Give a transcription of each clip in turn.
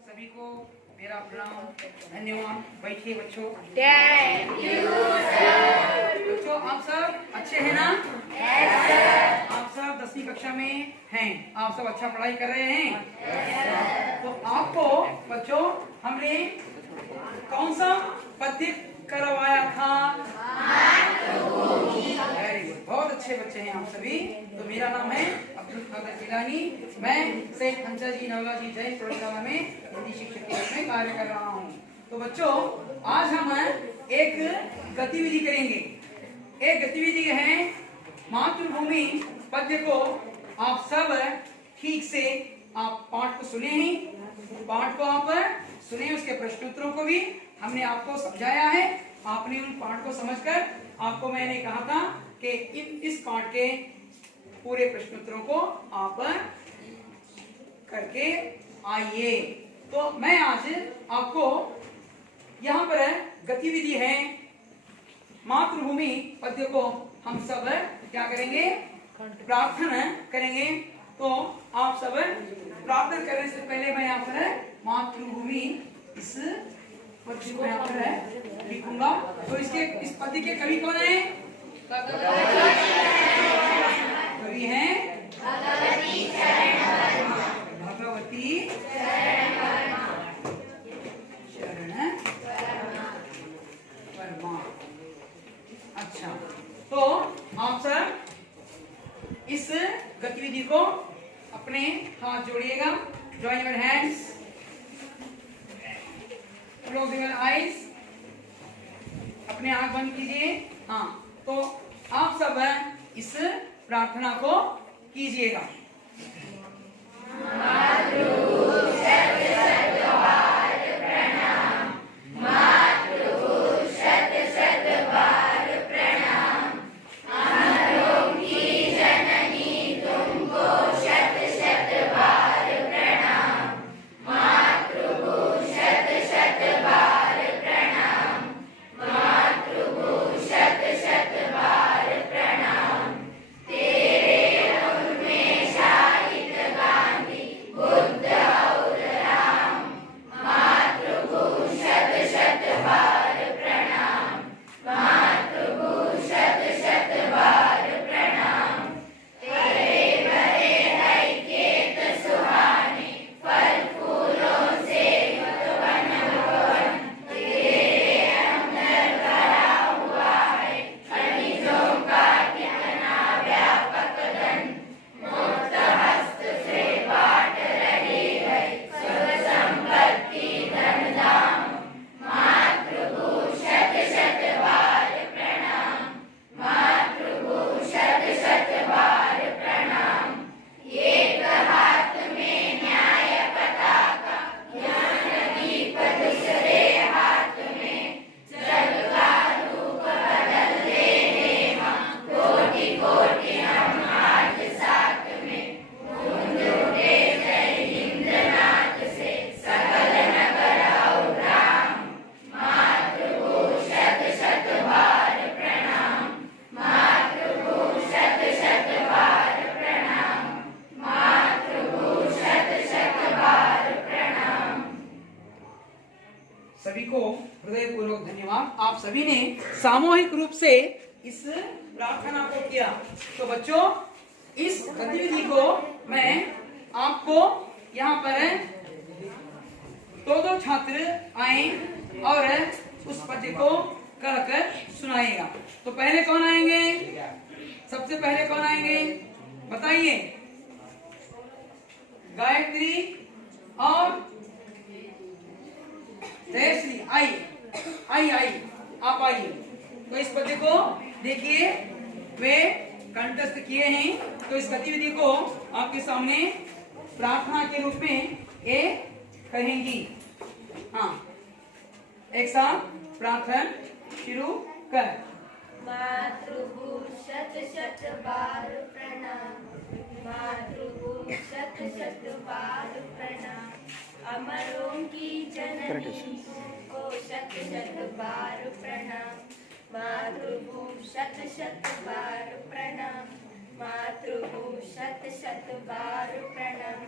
सभी को मेरा प्रणाम, धन्यवाद। बैठिए बच्चों। बच्चों आप सब अच्छे हैं ना? आप सब 10वीं कक्षा में हैं, आप सब अच्छा पढ़ाई कर रहे हैं। तो आपको बच्चों हमने कौन सा पद्य करवाया था? वेरी गुड, बहुत अच्छे बच्चे हैं आप सभी। तो मेरा नाम है अब्दुल कादिर जिलानी। मैं सेठ हंसा जी नवलाजी जैन प्रयोगशाला में हिंदी शिक्षक के रूप में कार्य कर रहा हूँ। तो बच्चों आज हम एक गतिविधि करेंगे। एक गतिविधि है मातृभूमि पद्य को आप सब ठीक से आप पाठ को सुने ही, पाठ को आप सुने, उसके प्रश्न उत्तरों को भी हमने आपको समझाया है। आपने उन पाठ को समझकर आपको मैंने कहा था कि इस पाठ के पूरे प्रश्न उत्तरों को आप करके आइए। तो मैं आज आपको यहाँ पर गतिविधि है मातृभूमि पद्य को हम सब क्या करेंगे? प्रार्थना करेंगे। तो आप सब प्रार्थना करने से पहले मैं यहाँ पर मातृभूमि इस पद्य को यहाँ पर लिखूंगा। तो इस पद्य के कवि कौन है? कवि हैं भगवती शरण वर्मा। अच्छा, तो आप सब इस गतिविधि को अपने हाथ जोड़िएगा। Join your hands, close your eyes. अपने आंख बंद कीजिए। हाँ, तो आप सब इस प्रार्थना को कीजिएगा। सभी को हृदयपूर्वक धन्यवाद। आप सभी ने सामूहिक रूप से इस प्रार्थना को किया। तो बच्चों इस गतिविधि को मैं आपको यहाँ पर दो छात्र आए और उस पद्य को कहकर सुनाएगा। तो पहले कौन आएंगे? सबसे पहले कौन आएंगे बताइए? गायत्री और जयश्री। आइए आप आइए। तो इस पद्य को देखिए, वे कंठस्थ किए हैं। तो इस गतिविधि को आपके सामने प्रार्थना के रूप में ये कहेंगी। हाँ, एक साथ प्रार्थना शुरू कर। मातृभू शत शत बार प्रणाम, मातृभू शत शत बार प्रणाम, अमरों की जननी को शत शत बार प्रणाम, मातृभू शत शत बार प्रणाम, मातृभू शत शत बार प्रणाम।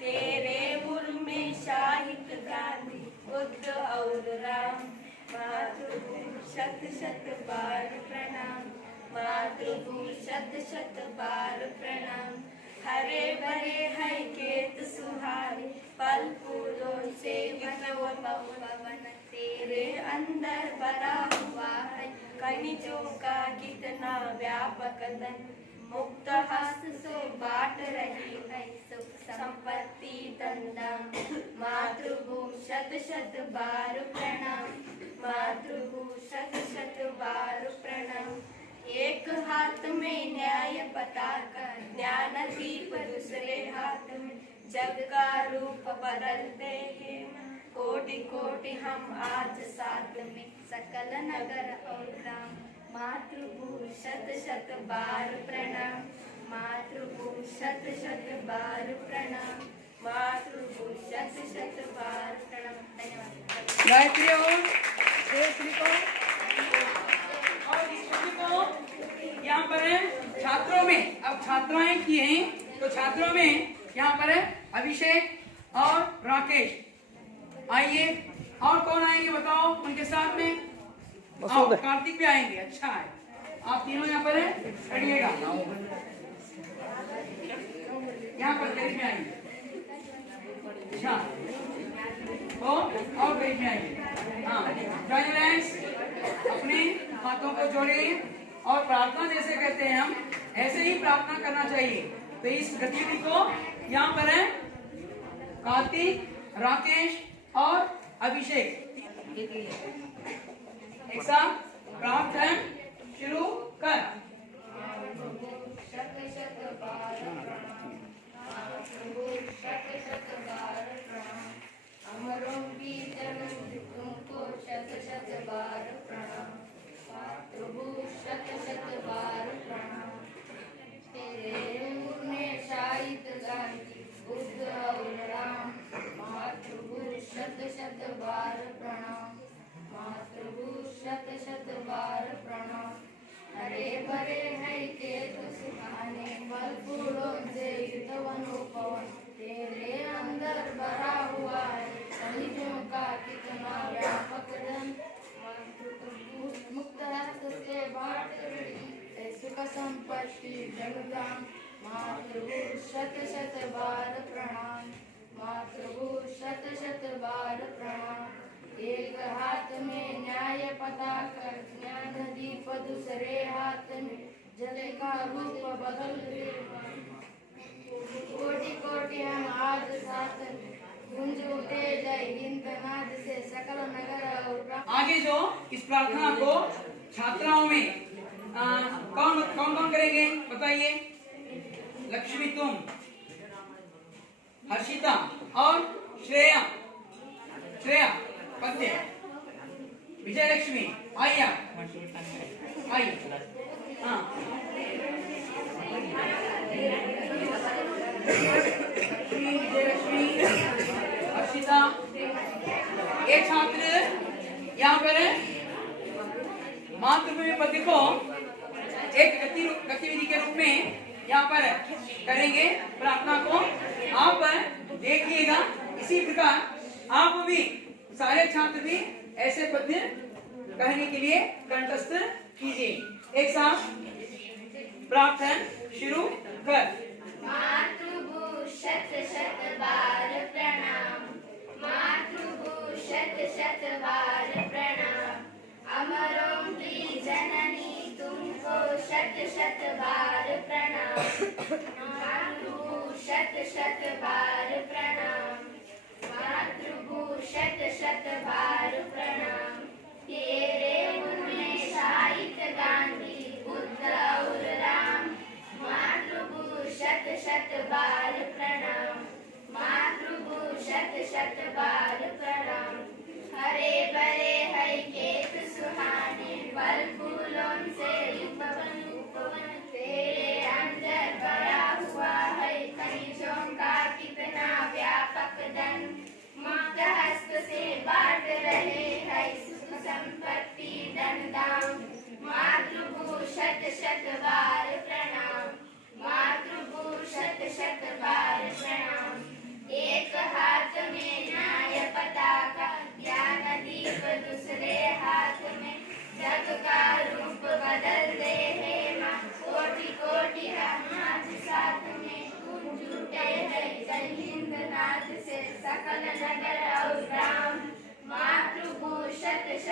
तेरे उर में शाहिद गांधी बुद्ध और राम। मातृभू शत शत बार प्रणाम। मातृभू शत शत बार प्रणाम। हरे भरे है खेत सुहारे फल फूलों से पवन। तेरे अंदर भरा हुआ है खनिजों का कितना व्यापक धन। मुक्त हस्त से बांट रही है सुख संपत्ति धन। मातृभू शत शत बार प्रणाम। मातृभू शत शत बार प्रणाम। एक हाथ में न्याय पताका ज्ञान दीप दूसरे हाथ में जग का रूप बदलते हैं। कोटि कोटि हम आज साथ में सकल नगर और ग्राम। मातृभू शत शत बार प्रणाम। मातृभू शत शत बार प्रणाम। मातृभू शत शत बार प्रणाम। धन्यवाद। गायत्री और श्री को और इस शब्द को यहाँ पर है छात्रों में, अब छात्राएं की हैं तो छात्रों में यहाँ पर है अभिषेक और राकेश। आइए और कौन आएंगे बताओ उनके साथ में। आओ, कार्तिक भी आएंगे, अच्छा है। आप तीनों यहाँ पर है, खड़िएगा यहाँ पर करीब में आएंगे। अच्छा और करीब में आएंगे। हाँ, जॉइन हैंड्स, अपने हाथों को जोड़िए और प्रार्थना जैसे कहते हैं हम ऐसे ही प्रार्थना करना चाहिए। तो इस गतिविधि को यहाँ पर है कार्तिक, राकेश और अभिषेक एक साथ प्रार्थना शुरू कर। शत शत बार प्रणाम। मातृभू शत शत बार प्रणाम। अमरों की जननी तुमको शत शत बार प्रणाम। मातृभू शत शत बार प्रणाम। तेरे उर में शाहिद गांधी बुद्ध और राम। मातृभू शत शत बार प्रणाम। मातृभू शत शत बार प्रणाम। हरे भरे है खेत सुहाने फल फूलों से युक्त वनोपवन। तेरे अंदर भरा हुआ है खनिजों का कितना व्यापक धन। मुक्त हस्त से बांट रही है सुख संपत्ति जगदाम। मातृभू शत शत बार प्रणाम। मातृभू शत शत बार प्रणाम। एक हाथ में न्याय पताका ज्ञान दीप दूसरे हाथ में जल का रूप बदलते। कोटि कोटि हम आज साथ में गूंज उठे जय हिंद नाद से सकल नगर और। आगे जो इस प्रार्थना को छात्राओं में कौन कौन कौन करेंगे बताइए। लक्ष्मी तुम, हर्षिता और श्रेया। श्रेया पद्य, विजय लक्ष्मी आइए आइए। हाँ विजय लक्ष्मी, हर्षिता। एक छात्र यहाँ पर मातृभूमि पद्य को एक गतिविधि के रूप में यहाँ पर करेंगे प्रार्थना को। आप देखिएगा इसी प्रकार आप भी सारे छात्र भी ऐसे पद्य कहने के लिए कंठस्थ कीजिए। एक साथ प्रार्थना शुरू कर। मातृभू शत शत बार प्रणाम। मातृभू शत शत बार प्रणाम। अमरों की जननी तुमको शत शत बार प्रणाम। मातृभू शत शत बार प्रणाम। मातृभू शत शत बार प्रणाम। तेरे उनमें शाहिद गांधी बुद्ध और राम। मातृभू शत शत बार प्रणाम। मातृभू शत शत बार प्रणाम। हरे भरे है खेत सुहाने फल फूलों से उपवन। तेरे अंदर भरा हुआ है खनिजों का कितना व्यापक धन। मुक्त हस्त से बांट रहे है सुख संपत्ति धन दाम। मातृभू शत शत बार प्रणाम।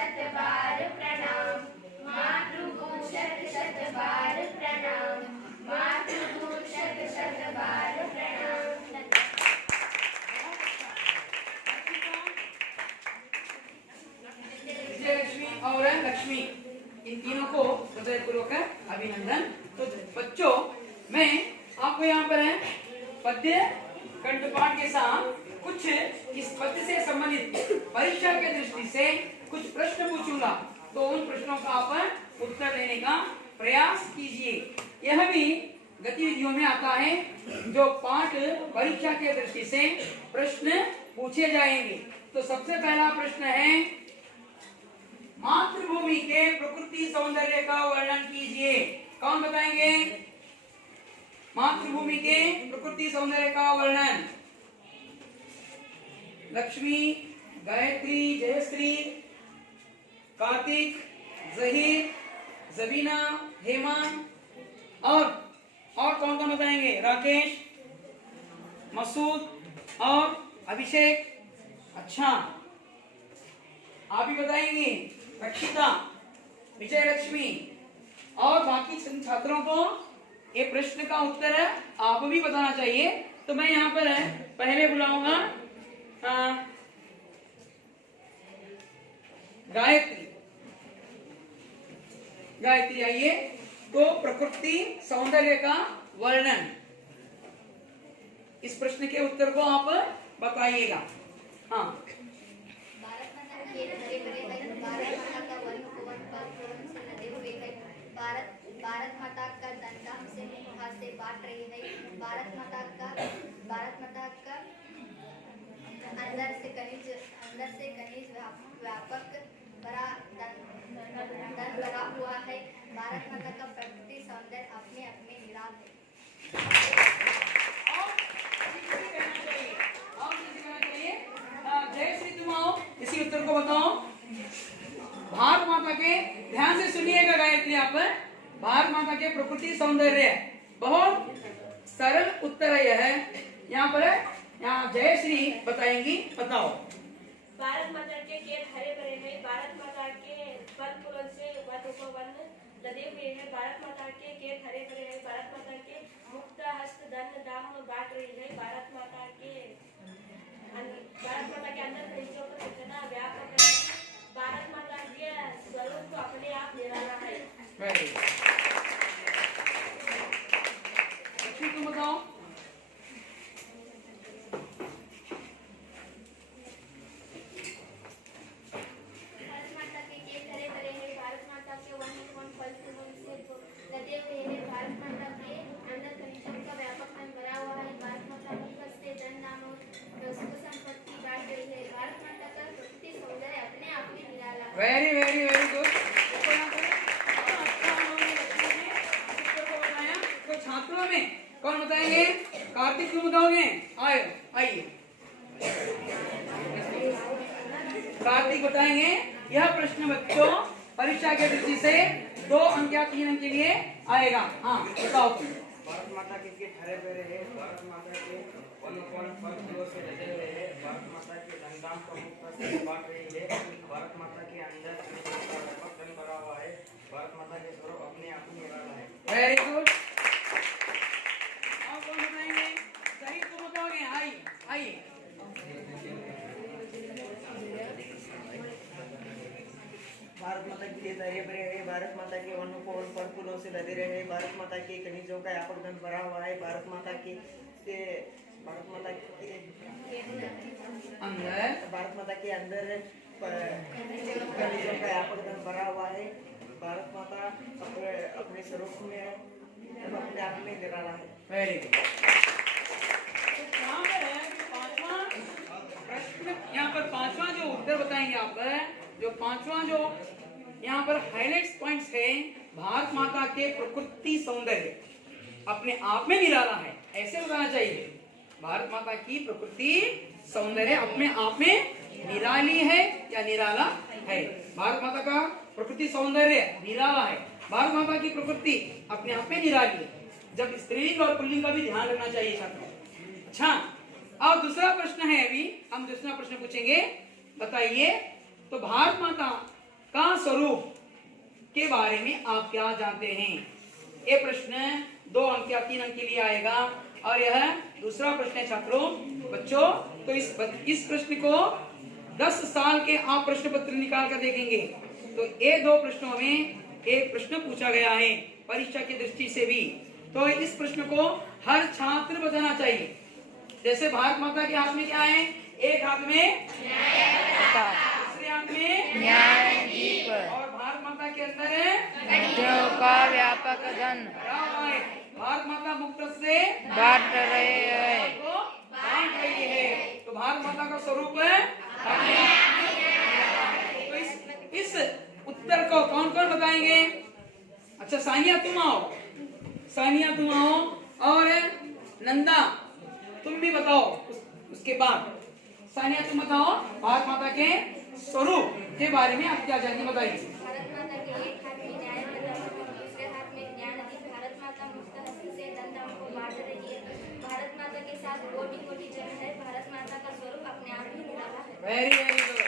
शत बार प्रणाम, मातृभूमि शत शत बार प्रणाम, मातृभूमि शत शत बार प्रणाम। विजयलक्ष्मी और लक्ष्मी, इन तीनों को हृदयपूर्वक अभिनंदन। तो बच्चों, मैं आपको यहाँ पर पद्य कंठपाठ के साथ कुछ इस पद्य से संबंधित परीक्षा के दृष्टि से कुछ प्रश्न पूछूंगा, तो उन प्रश्नों का आप उत्तर देने का प्रयास कीजिए। यह भी गतिविधियों में आता है, जो पाठ परीक्षा के दृष्टि से प्रश्न पूछे जाएंगे। तो सबसे पहला प्रश्न है, मातृभूमि के प्रकृति सौंदर्य का वर्णन कीजिए। कौन बताएंगे? मातृभूमि के प्रकृति सौंदर्य का वर्णन। लक्ष्मी, गायत्री, जयश्री, कार्तिक, जहीर, जबीना, हेमंत और कौन कौन बताएंगे? राकेश, मसूद और अभिषेक। अच्छा, आप भी बताएंगे? रक्षिता, विजयलक्ष्मी और बाकी छात्रों को ये प्रश्न का उत्तर आप भी बताना चाहिए। तो मैं यहाँ पर पहले बुलाऊंगा गायत्री। गायत्री आइए। तो प्रकृति सौंदर्य का वर्णन, इस प्रश्न के उत्तर को आप बताइएगा। हाँ, भारत माता का डंडा हमसे मुहा से बांट रही है। भारत माता का अंदर से खनिज व्यापक बड़ा दंड लगा हुआ है। भारत माता का प्रकृति सौंदर्य अपने अपने निराल है। जयश्री, तुम आओ, इसी उत्तर को बताओ। भारत माता के, ध्यान से सुनिएगा गायत्री, आप भारत माता के प्रकृति सौंदर्य, बहुत सरल उत्तर है यह। यहाँ जयश्री बताएंगी, बताओ। भारत माता के खेत हरे भरे हैं। भारत माता के फल फूलों से वन लदे हुए हैं। भारत माता के खेत हरे भरे हैं। भारत माता के मुक्त हस्त धन दाम बांट रही है। भारत माता के अंदर खनिजों का इतना व्यापक है। भारत माता के स्वरूप को अपने आप निराला है। तुम बताओ। भारत माता के खेत हरे भरे हैं। भारत माता के वन फल फूलों से लदे हुए हैं। भारत माता के अंदर खनिजों का व्यापक धन भरा हुआ है। भारत माता मुख से धन नाम सुख संपत्ति बांट रही है। भारत माता का प्रकृति सौंदर्य अपने आप में निराला है। Very very very good. तो छात्रों में कौन बताएंगे? कार्तिक, तुम बताओगे? आइए कार्तिक बताएंगे। यह प्रश्न बच्चों परीक्षा के दृष्टि से 2 अंक या 3 अंक के लिए आएगा। हाँ, बताओ तुम। भारत माता के खेत हरे भरे हैं। भारत माता के वन फल फूलों से लदे हुए हैं। भारत माता के धनधाम का मुक्त से बांट रही है। भारत माता के अंदर व्यापक धन भरा हुआ है। भारत माता के स्वरूप अपने आप में निराला है। Very good. और कौन बताएंगे? सही, तुम बताओगे? आइए। भारत माता के खेत हरे भरे हैं। भारत माता के वन फल फूलों से लदे रहे हैं। भारत माता के खनिजों का व्यापक धन भरा हुआ है। भारत माता के अंदर खनिजों का व्यापक धन भरा हुआ है। भारत माता अपने स्वरूप में अपने आप में निराला है। Very good. यहाँ पर पांचवा जो उत्तर बताएंगे आप, जो पांचवा जो यहाँ पर हाईलाइट्स पॉइंट्स है, भारत माता के प्रकृति सौंदर्य अपने आप में निराला है, ऐसे बताना चाहिए। भारत माता की प्रकृति सौंदर्य अपने आप में निराली है या निराला है। भारत माता का प्रकृति सौंदर्य निराला है। भारत माता की प्रकृति अपने आप में निराली है। जब स्त्रीलिंग और पुल्लिंग का भी ध्यान रखना चाहिए छात्रों। अच्छा, अब दूसरा प्रश्न है, अभी हम दूसरा प्रश्न पूछेंगे। बताइए, तो भारत माता का स्वरूप के बारे में आप क्या जानते हैं? ये प्रश्न 2 अंक या 3 अंक के लिए आएगा और यह दूसरा प्रश्न है छात्रों बच्चों। तो इस प्रश्न को 10 साल के आप प्रश्न पत्र निकाल कर देखेंगे तो ये 2 प्रश्नों में एक प्रश्न पूछा गया है परीक्षा की दृष्टि से भी। तो इस प्रश्न को हर छात्र बताना चाहिए। जैसे भारत माता के हाथ में क्या है? एक हाथ में दूसरे हाथ में न्यायदीप और भारत माता के अंदर है विद्याओं का व्यापक धन भारत माता मुक्त से बांट रहे हैं। को बांट रही है। तो भारत माता का स्वरूप है। तो इस उत्तर को कौन कौन बताएंगे? अच्छा सानिया तुम आओ, सानिया तुम आओ और नंदा तुम भी बताओ। उसके बाद सानिया तुम बताओ भारत माता के स्वरूप के बारे में आप क्या जानते बताइए। भारत माता के एक हाथ में न्याय पताका और दूसरे हाथ में ज्ञानदीप। भारत माता मुक्त हस्त से धन धाम को बांट रही है। भारत माता के साथ कोटि कोटि जन है। भारत माता का स्वरूप अपने आप ही निराला है। Very very good.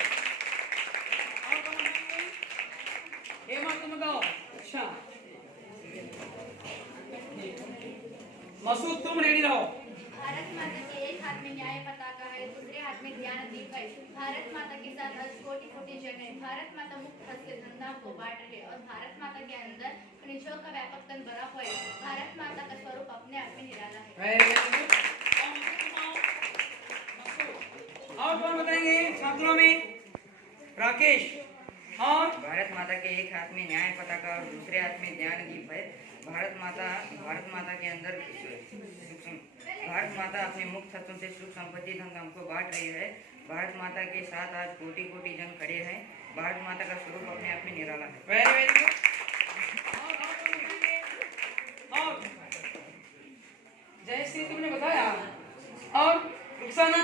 हेमा तुम बताओ। अच्छा मसूद तुम रेडी रहो। भारत माता के एक हाथ में न्याय पताका है, दूसरे हाथ में ज्ञानदीप है। भारत माता के साथ कोटि कोटि जन है। भारत माता मुक्त हस्त से धन धाम को बांट रही है और भारत माता के अंदर खनिजों का व्यापक तन भरा हुआ है। भारत माता का स्वरूप अपने आप में निराला है। Very good. और कौन बताएंगे छात्रों में? राकेश और भारत माता के एक हाथ में न्याय पताका और दूसरे हाथ में ज्ञानदीप है। भारत माता के अंदर भारत माता अपने मुक्त हस्तों से सुख संपत्ति धन धाम को बांट रही है। भारत माता के साथ आज कोटि कोटि जन खड़े हैं। भारत माता का स्वरूप अपने आप में निराला है। Very very good. और जयश्री तुमने बताया और रुखसाना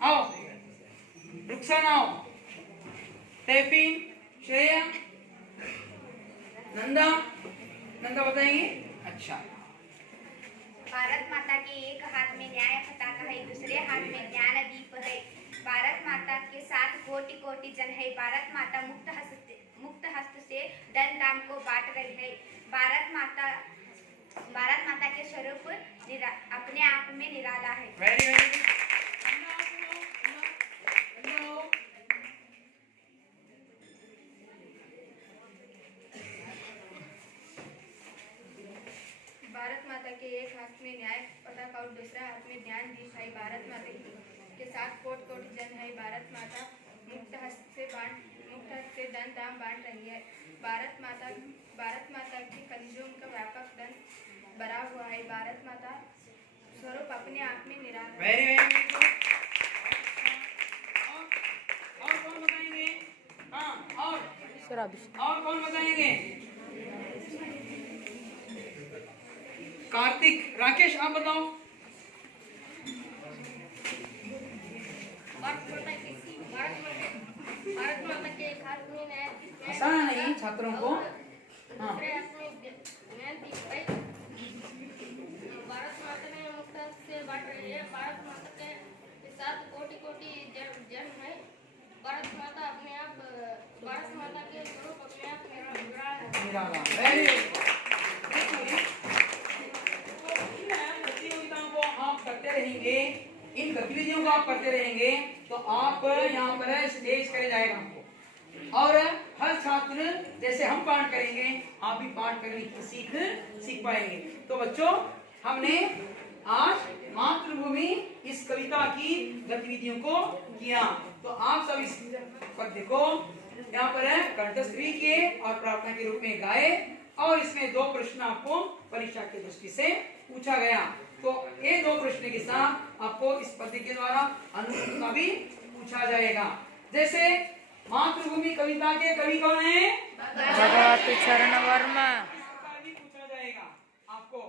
आओ, रुखसाना आओ, टेफिन, श्रेया, नंदा बताएंगे। अच्छा भारत माता के एक हाथ में न्याय पताका है, दूसरे हाथ में ज्ञानदीप है। भारत माता के साथ कोटि कोटि जन है। भारत माता मुक्त हस्त से धन धाम को बांट रही है। भारत माता के स्वरूप अपने आप में निराला है। Very very good. भारत माता के एक हाथ में न्याय पताका और दूसरा हाथ में ज्ञानदीप है। भारत माता के साथ कोटि कोटि जन है। भारत माता मुक्त हस्त से धन धाम बांट रही है। भारत माता की खनिजों का व्यापक धन भरा हुआ है। भारत माता स्वरूप अपने आप में निराला है। Very very good. और कौन बताएंगे? हाँ और कौन बताएंगे? कार्तिक, राकेश आप बताओ। भारत माता के एक हाथ में न्यायदीप है। हंसाना नहीं छात्रों को। हाँ दूसरे हाथ में ज्ञानदीप है। भारत माता ने मुक्त हस्त से बांट रही है। भारत माता के साथ कोटि कोटि जन है। भारत माता के स्वरूप अपने आप निराला है। निराला। वेरी आप करते रहेंगे, इन गतिविधियों को आप करते रहेंगे तो आप यहाँ पर स्टेज करे जाएगा आपको। और हर छात्र जैसे हम पाठ करेंगे आप भी पाठ करने की सीख पाएंगे। तो बच्चों हमने आज मातृभूमि इस कविता की गतिविधियों को किया। तो आप सब इस पद्य को यहाँ पर है कंठस्थ भी किए और प्रार्थना के रूप में गाए और इसमें 2 प्रश्न आपको परीक्षा की दृष्टि से पूछा गया। तो ये 2 प्रश्न के साथ आपको इस पद्य के द्वारा अनुरूप का भी पूछा जाएगा। जैसे मातृभूमि कविता के कवि कौन है? भगवती चरण वर्मा। भी पूछा जाएगा आपको,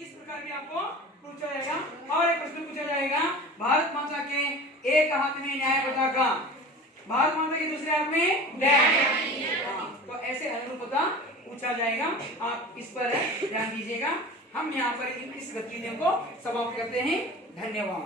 इस प्रकार भी आपको पूछा जाएगा। और एक प्रश्न पूछा जाएगा भारत माता के एक हाथ में न्याय पताका, भारत माता के दूसरे हाथ में तो ऐसे अनुरूपता पूछा जाएगा। आप इस पर ध्यान दीजिएगा। हम यहाँ पर इस गतिविधियों को समाप्त करते हैं। धन्यवाद।